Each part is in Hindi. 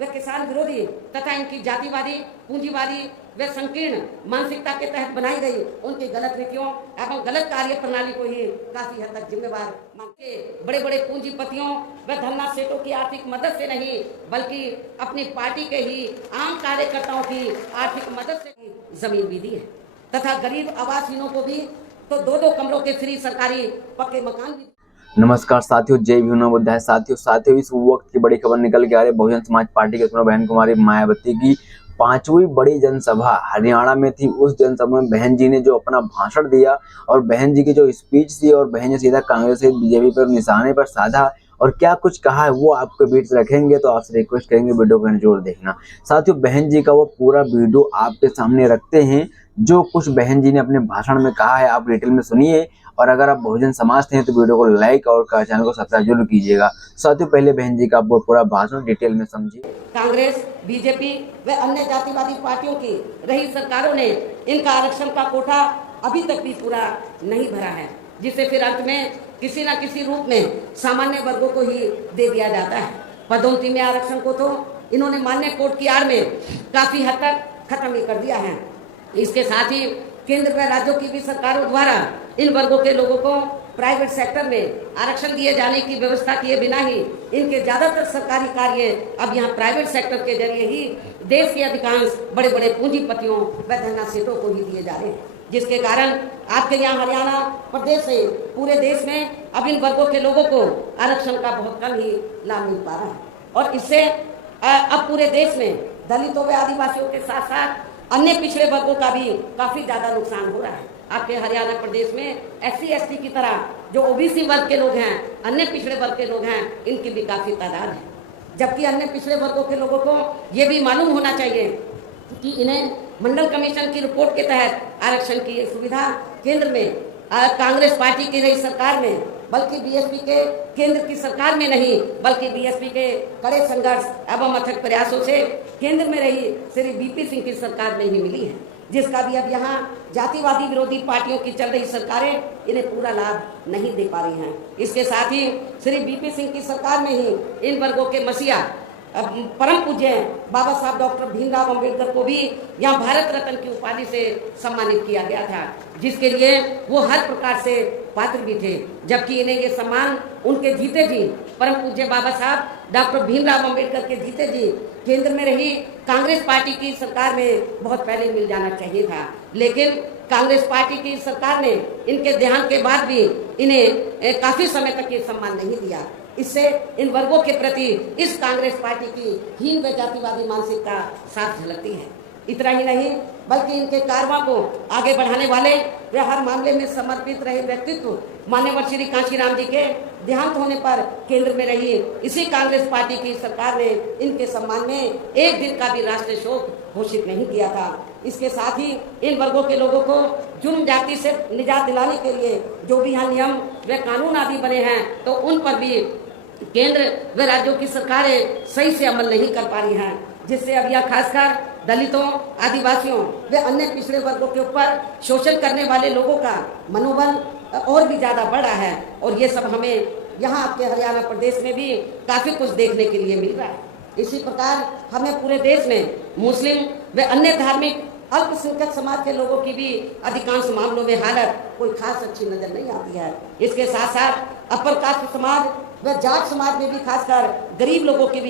व किसान विरोधी तथा इनकी जातिवादी, पूंजीवादी व संकीर्ण मानसिकता के तहत बनाई गई उनकी गलत नीतियों एवं गलत कार्य प्रणाली को ही काफी हद तक जिम्मेवार मानते बड़े बड़े पूंजीपतियों व धन्ना सेठों की आर्थिक मदद से नहीं बल्कि अपनी पार्टी के ही आम कार्यकर्ताओं की आर्थिक मदद से जमीन भी दी है तथा गरीब आवासहीनों को भी तो 2-2 कमरों के फ्री सरकारी पक्के मकान भी। नमस्कार साथियों, जय भीम नमो बुद्धाय। साथियों इस वक्त की बड़ी खबर निकल के आ रही है। बहुजन समाज पार्टी के बहन कुमारी मायावती की 5वीं बड़ी जनसभा हरियाणा में थी। उस जनसभा में बहन जी ने जो अपना भाषण दिया और बहन जी की जो स्पीच थी और बहन जी सीधा कांग्रेस से बीजेपी पर निशाने पर साधा और क्या कुछ कहा है वो आपके बीच रखेंगे, तो आपसे रिक्वेस्ट करेंगे वीडियो को जरूर देखना। साथियों बहन जी का वो पूरा वीडियो आपके सामने रखते हैं। जो कुछ बहन जी ने अपने भाषण में कहा है आप डिटेल में सुनिए, और अगर आप बहुजन समाज से हैं तो वीडियो को लाइक और चैनल को सब्सक्राइब जरूर कीजिएगा। साथियों पहले बहन जी का वो पूरा भाषण डिटेल में समझिए। कांग्रेस, बीजेपी व अन्य जातिवादी पार्टियों की रही सरकारों ने इनका आरक्षण का कोटा अभी तक भी पूरा नहीं भरा है, जिसे फिर अंत में किसी न किसी रूप में सामान्य वर्गों को ही दे दिया जाता है। पदोन्नति में आरक्षण को तो इन्होंने मान्य कोर्ट की आड़ में काफी हद तक खत्म ही कर दिया है। इसके साथ ही केंद्र व राज्यों की भी सरकारों द्वारा इन वर्गों के लोगों को प्राइवेट सेक्टर में आरक्षण दिए जाने की व्यवस्था किए बिना ही इनके ज्यादातर सरकारी कार्य अब यहाँ प्राइवेट सेक्टर के जरिए ही देश के अधिकांश बड़े बड़े पूंजीपतियों व धन्ना सेठों को ही दिए जा रहे हैं, जिसके कारण आपके यहाँ हरियाणा प्रदेश से पूरे देश में अब इन वर्गों के लोगों को आरक्षण का बहुत कम ही लाभ मिल पा रहा है। और इससे अब पूरे देश में दलितों व आदिवासियों के साथ साथ अन्य पिछड़े वर्गों का भी काफी ज्यादा नुकसान हो रहा है। आपके हरियाणा प्रदेश में SC/ST की तरह जो OBC वर्ग के लोग हैं, अन्य पिछड़े वर्ग के लोग हैं, इनकी भी काफी तादाद है। जबकि अन्य पिछड़े वर्गों के लोगों को ये भी मालूम होना चाहिए कि इन्हें मंडल कमीशन की रिपोर्ट के तहत आरक्षण की सुविधा केंद्र में कांग्रेस पार्टी की रही सरकार में, बल्कि BSP के केंद्र की सरकार में नहीं बल्कि BSP के कड़े संघर्ष एवं अथक प्रयासों से केंद्र में रही श्री BP सिंह की सरकार में ही मिली है, जिसका भी अब यहाँ जातिवादी विरोधी पार्टियों की चल रही सरकारें इन्हें पूरा लाभ नहीं दे पा रही हैं। इसके साथ ही श्री BP सिंह की सरकार में ही इन वर्गों के मसीहा परम पूज्य बाबा साहब डॉक्टर भीमराव अंबेडकर को भी यहाँ भारत रत्न की उपाधि से सम्मानित किया गया था, जिसके लिए वो हर प्रकार से पात्र भी थे। जबकि इन्हें ये सम्मान उनके जीते जी परम पूज्य बाबा साहब डॉक्टर भीमराव अंबेडकर के जीते जी केंद्र में रही कांग्रेस पार्टी की सरकार में बहुत पहले मिल जाना चाहिए था, लेकिन कांग्रेस पार्टी की सरकार ने इनके देहांत के बाद भी इन्हें काफी समय तक ये सम्मान नहीं दिया। इससे इन वर्गों के प्रति इस कांग्रेस पार्टी की हीन व जातिवादी मानसिकता साफ झलकती है। इतना ही नहीं बल्कि इनके कारवां को आगे बढ़ाने वाले व हर मामले में समर्पित रहे व्यक्तित्व मान्यवर श्री कांशीराम जी के देहांत होने पर केंद्र में रही इसी कांग्रेस पार्टी की सरकार ने इनके सम्मान में एक दिन का भी राष्ट्रीय शोक घोषित नहीं किया था। इसके साथ ही इन वर्गों के लोगों को जुर्म जाति से निजात दिलाने के लिए जो भी यहाँ नियम व कानून आदि बने हैं तो उन पर भी केंद्र व राज्यों की सरकारें सही से अमल नहीं कर पा रही हैं, जिससे अब यह खासकर दलितों, आदिवासियों व अन्य पिछड़े वर्गों के ऊपर शोषण करने वाले लोगों का मनोबल और भी ज्यादा बढ़ा है। और ये सब हमें यहाँ आपके हरियाणा प्रदेश में भी काफी कुछ देखने के लिए मिल रहा है। इसी प्रकार हमें पूरे देश में मुस्लिम व अन्य धार्मिक अल्पसंख्यक समाज के लोगों की भी अधिकांश मामलों में हालत कोई खास अच्छी नजर नहीं आती है। इसके साथ साथ अपर कास्ट समाज व जाट समाज में भी खासकर गरीब लोगों की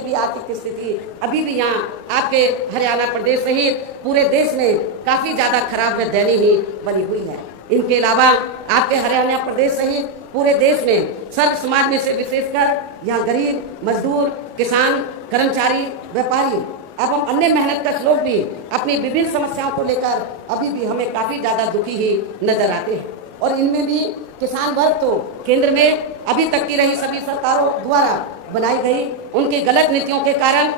भी आर्थिक स्थिति अभी भी यहाँ आपके हरियाणा प्रदेश सहित पूरे देश में काफी ज्यादा खराब व दयनीय ही बनी हुई है। इनके अलावा आपके हरियाणा प्रदेश सहित पूरे देश में सर्व समाज में से विशेषकर यहाँ गरीब, मजदूर, किसान, कर्मचारी, व्यापारी एवं अन्य मेहनतकश लोग भी अपनी विभिन्न समस्याओं को लेकर अभी भी हमें काफी ज्यादा दुखी ही नजर आते हैं। और इनमें भी किसान वर्ग तो केंद्र में अभी तक की रही सभी सरकारों द्वारा बनाई गई उनकी गलत नीतियों के कारण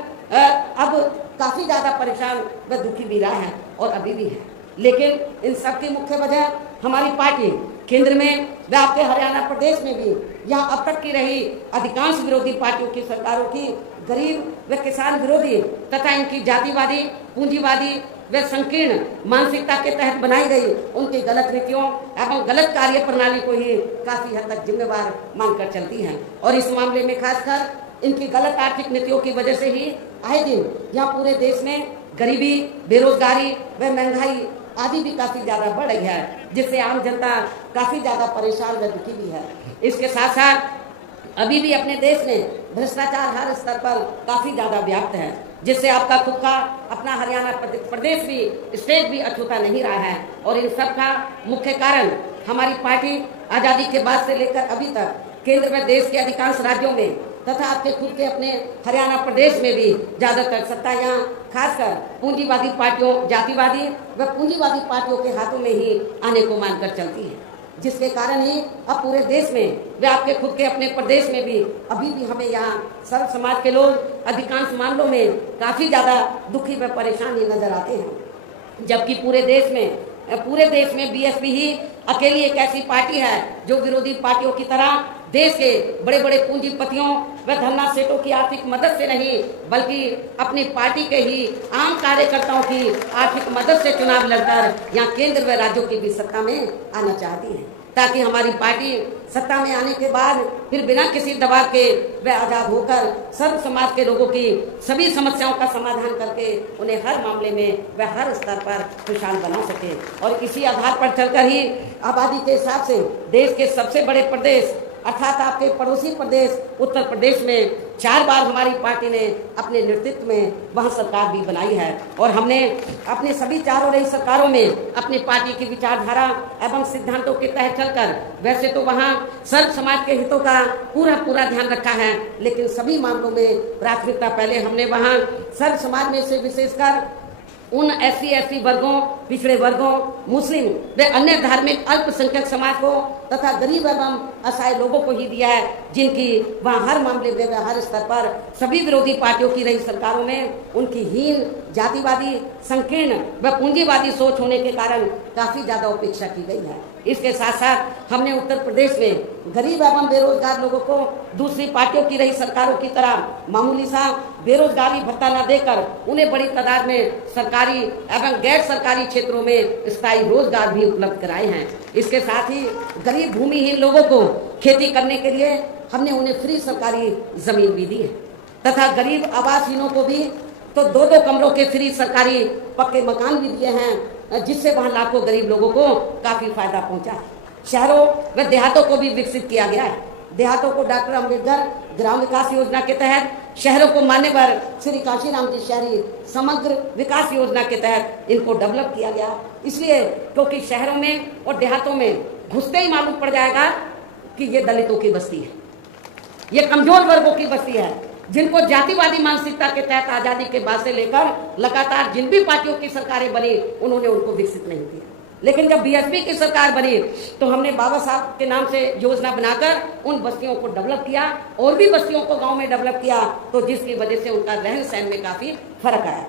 अब काफी ज्यादा परेशान व दुखी भी रहा है और अभी भी है। लेकिन इन सब की मुख्य वजह हमारी पार्टी केंद्र में व आपके हरियाणा प्रदेश में भी यहाँ अब तक की रही अधिकांश विरोधी पार्टियों की सरकारों की गरीब व किसान विरोधी तथा इनकी जातिवादी, पूंजीवादी व संकीर्ण मानसिकता के तहत बनाई गई उनकी गलत नीतियों एवं गलत कार्य प्रणाली को ही काफी हद तक जिम्मेवार मानकर चलती हैं। और इस मामले में खासकर इनकी गलत आर्थिक नीतियों की वजह से ही आए दिन यहाँ पूरे देश में गरीबी, बेरोजगारी व महंगाई आदि भी काफ़ी ज़्यादा बढ़ रही है, जिससे आम जनता काफ़ी ज़्यादा परेशान व दुखी भी है। इसके साथ साथ अभी भी अपने देश में भ्रष्टाचार हर स्तर पर काफ़ी ज़्यादा व्याप्त है, जिससे आपका खुद का अपना हरियाणा प्रदेश भी, स्टेट भी अछूता नहीं रहा है। और इन सब का मुख्य कारण हमारी पार्टी आज़ादी के बाद से लेकर अभी तक केंद्र में देश के अधिकांश राज्यों में तथा आपके खुद के अपने हरियाणा प्रदेश में भी ज़्यादातर सत्ता यहाँ खासकर पूंजीवादी पार्टियों, जातिवादी व पूंजीवादी पार्टियों के हाथों में ही आने को मानकर चलती है, जिसके कारण ही अब पूरे देश में व आपके खुद के अपने प्रदेश में भी अभी भी हमें यहाँ सर्व समाज के लोग अधिकांश मामलों में काफ़ी ज़्यादा दुखी व परेशान ही नजर आते हैं। जबकि पूरे देश में बीएसपी ही अकेली एक ऐसी पार्टी है जो विरोधी पार्टियों की तरह देश के बड़े बड़े पूंजीपतियों व धन्ना सेठों की आर्थिक मदद से नहीं, बल्कि अपनी पार्टी के ही आम कार्यकर्ताओं की आर्थिक मदद से चुनाव लड़कर यहाँ केंद्र व राज्यों की भी सत्ता में आना चाहती है, ताकि हमारी पार्टी सत्ता में आने के बाद फिर बिना किसी दबाव के व आज़ाद होकर सर्व समाज के लोगों की सभी समस्याओं का समाधान करके उन्हें हर मामले में व हर स्तर पर खुशहाल बना सके। और इसी आधार पर चलकर ही आबादी के हिसाब से देश के सबसे बड़े प्रदेश अर्थात आपके पड़ोसी प्रदेश उत्तर प्रदेश में 4 बार हमारी पार्टी ने अपने नेतृत्व में वह सरकार भी बनाई है। और हमने अपने सभी चारों रही सरकारों में अपनी पार्टी की विचारधारा एवं सिद्धांतों के तहत चलकर वैसे तो वहाँ सर्व समाज के हितों का पूरा ध्यान रखा है, लेकिन सभी मामलों में प्राथमिकता पहले हमने वहाँ सर्व समाज में से विशेषकर उन SC/ST वर्गों, पिछड़े वर्गों, मुस्लिम व अन्य धार्मिक अल्पसंख्यक समाज को तथा गरीब एवं असहाय लोगों को ही दिया है, जिनकी वहाँ हर मामले में व हर स्तर पर सभी विरोधी पार्टियों की रही सरकारों में उनकी हीन, जातिवादी, संकीर्ण व पूंजीवादी सोच होने के कारण काफ़ी ज़्यादा उपेक्षा की गई है। इसके साथ साथ हमने उत्तर प्रदेश में गरीब एवं बेरोजगार लोगों को दूसरी पार्टियों की रही सरकारों की तरह मामूली सा बेरोजगारी भत्ता न देकर उन्हें बड़ी तादाद में सरकारी एवं गैर सरकारी क्षेत्रों में स्थायी रोजगार भी उपलब्ध कराए हैं। इसके साथ ही गरीब भूमिहीन लोगों को खेती करने के लिए हमने उन्हें फ्री सरकारी जमीन भी दी है तथा गरीब आवासहीनों को भी तो 2-2 कमरों के फ्री सरकारी पक्के मकान भी दिए हैं, जिससे वहाँ लाखों गरीब लोगों को काफ़ी फायदा पहुँचा है। शहरों व देहातों को भी विकसित किया गया है। देहातों को डॉक्टर अम्बेडकर ग्राम विकास योजना के तहत, शहरों को मान्यवर श्री काशीराम जी शहरी समग्र विकास योजना के तहत इनको डेवलप किया गया। इसलिए क्योंकि शहरों में और देहातों में घुसते ही मालूम पड़ जाएगा कि ये दलितों की बस्ती है, ये कमजोर वर्गों की बस्ती है, जिनको जातिवादी मानसिकता के तहत आज़ादी के बाद से लेकर लगातार जिन भी पार्टियों की सरकारें बनी उन्होंने उनको विकसित नहीं किया। लेकिन जब बीएसपी की सरकार बनी तो हमने बाबा साहब के नाम से योजना बनाकर उन बस्तियों को डेवलप किया और भी बस्तियों को गांव में डेवलप किया, तो जिसकी वजह से उनका रहन सहन में काफ़ी फर्क आया।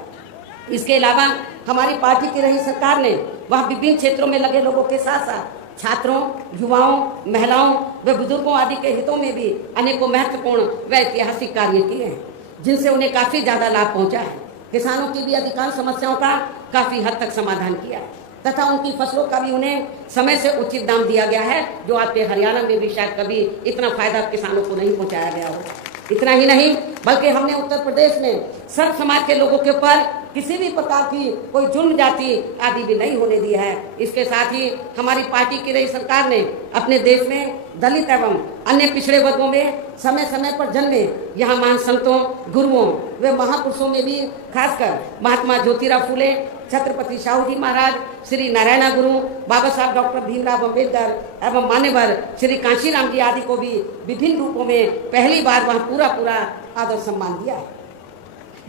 इसके अलावा हमारी पार्टी की रही सरकार ने वहाँ विभिन्न क्षेत्रों में लगे लोगों के साथ साथ छात्रों, युवाओं, महिलाओं व बुजुर्गों आदि के हितों में भी अनेकों महत्वपूर्ण व ऐतिहासिक कार्य किए हैं, जिनसे उन्हें काफ़ी ज़्यादा लाभ पहुंचा है। किसानों की भी अधिकांश समस्याओं का काफ़ी हद तक समाधान किया है तथा उनकी फसलों का भी उन्हें समय से उचित दाम दिया गया है, जो आपके हरियाणा में भी शायद कभी इतना फायदा किसानों को नहीं पहुँचाया गया हो। इतना ही नहीं बल्कि हमने उत्तर प्रदेश में सर्व समाज के लोगों के ऊपर किसी भी प्रकार की कोई जुल्म जाति आदि भी नहीं होने दिया है। इसके साथ ही हमारी पार्टी की रही सरकार ने अपने देश में दलित एवं अन्य पिछड़े वर्गों में समय समय पर जन्मे यहाँ महान संतों, गुरुओं व महापुरुषों में भी खासकर महात्मा ज्योतिराव फुले, छत्रपति साहू जी महाराज, श्री नारायणा गुरु, बाबा साहब डॉक्टर भीमराव अम्बेडकर एवं मान्यवर श्री कांशीराम जी आदि को भी विभिन्न रूपों में पहली बार वहाँ पूरा आदर सम्मान दिया है,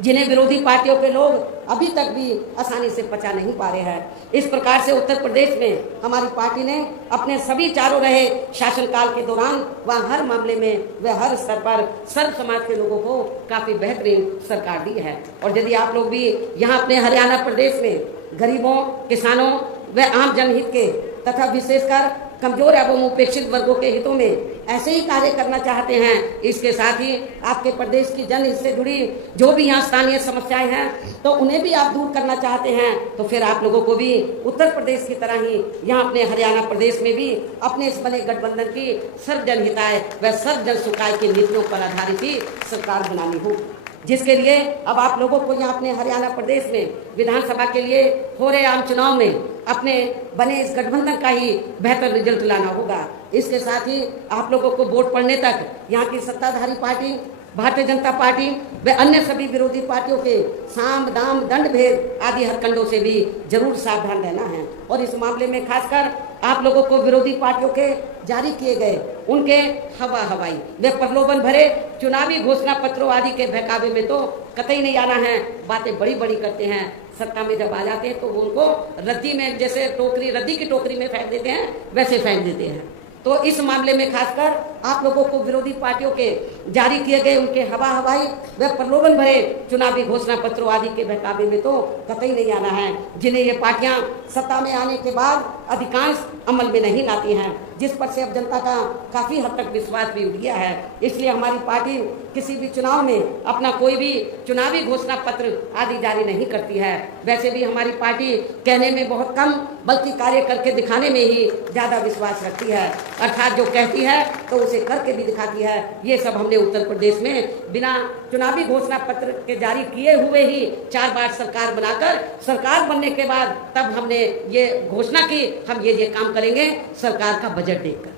जिन्हें विरोधी पार्टियों के लोग अभी तक भी आसानी से पचा नहीं पा रहे हैं। इस प्रकार से उत्तर प्रदेश में हमारी पार्टी ने अपने सभी चारों रहे शासनकाल के दौरान वह हर मामले में व हर स्तर पर सर्व समाज के लोगों को काफ़ी बेहतरीन सरकार दी है। और यदि आप लोग भी यहाँ अपने हरियाणा प्रदेश में गरीबों, किसानों व आम जनहित के तथा विशेषकर कमजोर एवं उपेक्षित वर्गों के हितों में ऐसे ही कार्य करना चाहते हैं। इसके साथ ही आपके प्रदेश की जनहित से जुड़ी जो भी यहाँ स्थानीय समस्याएं हैं तो उन्हें भी आप दूर करना चाहते हैं, तो फिर आप लोगों को भी उत्तर प्रदेश की तरह ही यहाँ अपने हरियाणा प्रदेश में भी अपने इस बने गठबंधन की सर्व जनहिताय व सर्व जन सुखाय की नीतियों पर आधारित ही सरकार बनानी होगी, जिसके लिए अब आप लोगों को यहाँ अपने हरियाणा प्रदेश में विधानसभा के लिए हो रहे आम चुनाव में अपने बने इस गठबंधन का ही बेहतर रिजल्ट लाना होगा। इसके साथ ही आप लोगों को वोट पड़ने तक यहाँ की सत्ताधारी पार्टी भारतीय जनता पार्टी व अन्य सभी विरोधी पार्टियों के साम दाम दंड भेद आदि हरकंडों से भी जरूर सावधान रहना है। और इस मामले में खासकर आप लोगों को विरोधी पार्टियों के जारी किए गए उनके हवाई व प्रलोभन भरे चुनावी घोषणा पत्रों आदि के बहकावे में तो कतई नहीं आना है। बातें बड़ी बड़ी करते हैं, सत्ता में जब आ जाते हैं तो वो उनको रद्दी में जैसे टोकरी रद्दी की टोकरी में फेंक देते हैं वैसे फेंक देते हैं। तो इस मामले में खासकर आप लोगों को विरोधी पार्टियों के जारी किए गए उनके हवाई व प्रलोभन भरे चुनावी घोषणा पत्रों आदि के बहकावे में तो कतई नहीं आना है, जिन्हें ये पार्टियां सत्ता में आने के बाद अधिकांश अमल में नहीं लाती हैं, जिस पर से अब जनता का काफी हद तक विश्वास भी उठ गया है। इसलिए हमारी पार्टी किसी भी चुनाव में अपना कोई भी चुनावी घोषणा पत्र आदि जारी नहीं करती है। वैसे भी हमारी पार्टी कहने में बहुत कम बल्कि कार्य करके दिखाने में ही ज्यादा विश्वास रखती है, अर्थात जो कहती है तो उसे करके भी दिखाती है। ये सब हमने उत्तर प्रदेश में बिना चुनावी घोषणा पत्र के जारी किए हुए ही 4 बार सरकार बनाकर सरकार बनने के बाद तब हमने ये घोषणा की हम ये काम करेंगे सरकार का बजट देखकर।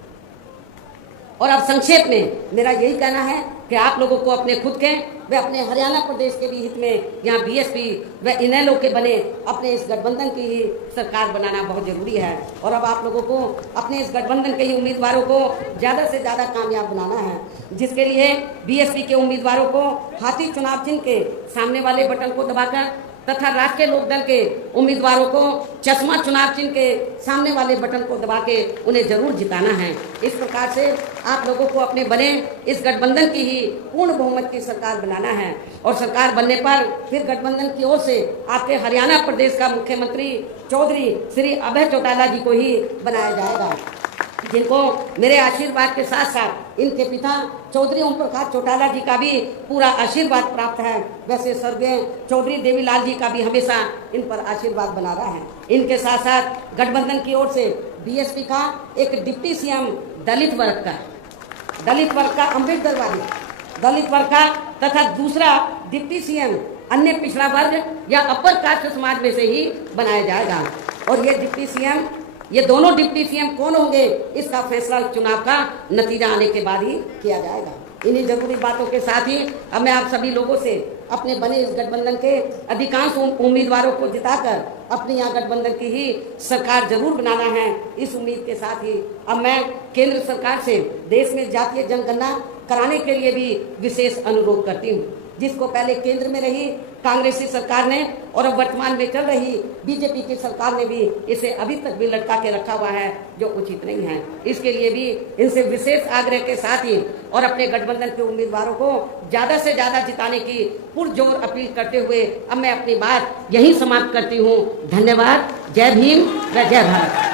और अब संक्षेप में मेरा यही कहना है कि आप लोगों को अपने खुद के व अपने हरियाणा प्रदेश के भी हित में यहाँ बीएसपी व इनेलो के बने अपने इस गठबंधन की ही सरकार बनाना बहुत जरूरी है। और अब आप लोगों को अपने इस गठबंधन के ही उम्मीदवारों को ज़्यादा से ज़्यादा कामयाब बनाना है, जिसके लिए बीएसपी के उम्मीदवारों को हाथी चुनाव चिन्ह के सामने वाले बटन को दबाकर तथा राष्ट्रीय लोकदल के उम्मीदवारों को चश्मा चुनाव चिन्ह के सामने वाले बटन को दबा के उन्हें जरूर जिताना है। इस प्रकार से आप लोगों को अपने बने इस गठबंधन की ही पूर्ण बहुमत की सरकार बनाना है। और सरकार बनने पर फिर गठबंधन की ओर से आपके हरियाणा प्रदेश का मुख्यमंत्री चौधरी श्री अभय चौटाला जी को ही बनाया जाएगा, जिनको मेरे आशीर्वाद के साथ साथ इनके पिता चौधरी ओम प्रकाश चौटाला जी का भी पूरा आशीर्वाद प्राप्त है। वैसे स्वर्गीय चौधरी देवीलाल जी का भी हमेशा इन पर आशीर्वाद बना रहा है। इनके साथ साथ गठबंधन की ओर से बीएसपी का एक डिप्टी सीएम दलित वर्ग का अम्बेडकर वाली दलित वर्ग का तथा दूसरा डिप्टी सीएम अन्य पिछड़ा वर्ग या अपर कास्ट समाज में से ही बनाया जाएगा। और ये दोनों डिप्टी सीएम कौन होंगे इसका फैसला चुनाव का नतीजा आने के बाद ही किया जाएगा। इन्हीं जरूरी बातों के साथ ही अब मैं आप सभी लोगों से अपने बने इस गठबंधन के अधिकांश उम्मीदवारों को जिताकर अपनी यहाँ गठबंधन की ही सरकार जरूर बनाना है, इस उम्मीद के साथ ही अब मैं केंद्र सरकार से देश में जातीय जनगणना कराने के लिए भी विशेष अनुरोध करती हूँ, जिसको पहले केंद्र में रही कांग्रेसी सरकार ने और अब वर्तमान में चल रही बीजेपी की सरकार ने भी इसे अभी तक भी लटका के रखा हुआ है, जो उचित नहीं है। इसके लिए भी इनसे विशेष आग्रह के साथ ही और अपने गठबंधन के उम्मीदवारों को ज़्यादा से ज़्यादा जिताने की पुरजोर अपील करते हुए अब मैं अपनी बात यहीं समाप्त करती हूँ। धन्यवाद। जय भीम व जय भारत।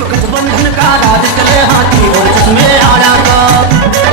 गठबंधन का राज चले हाथी और चश्मे आरा का।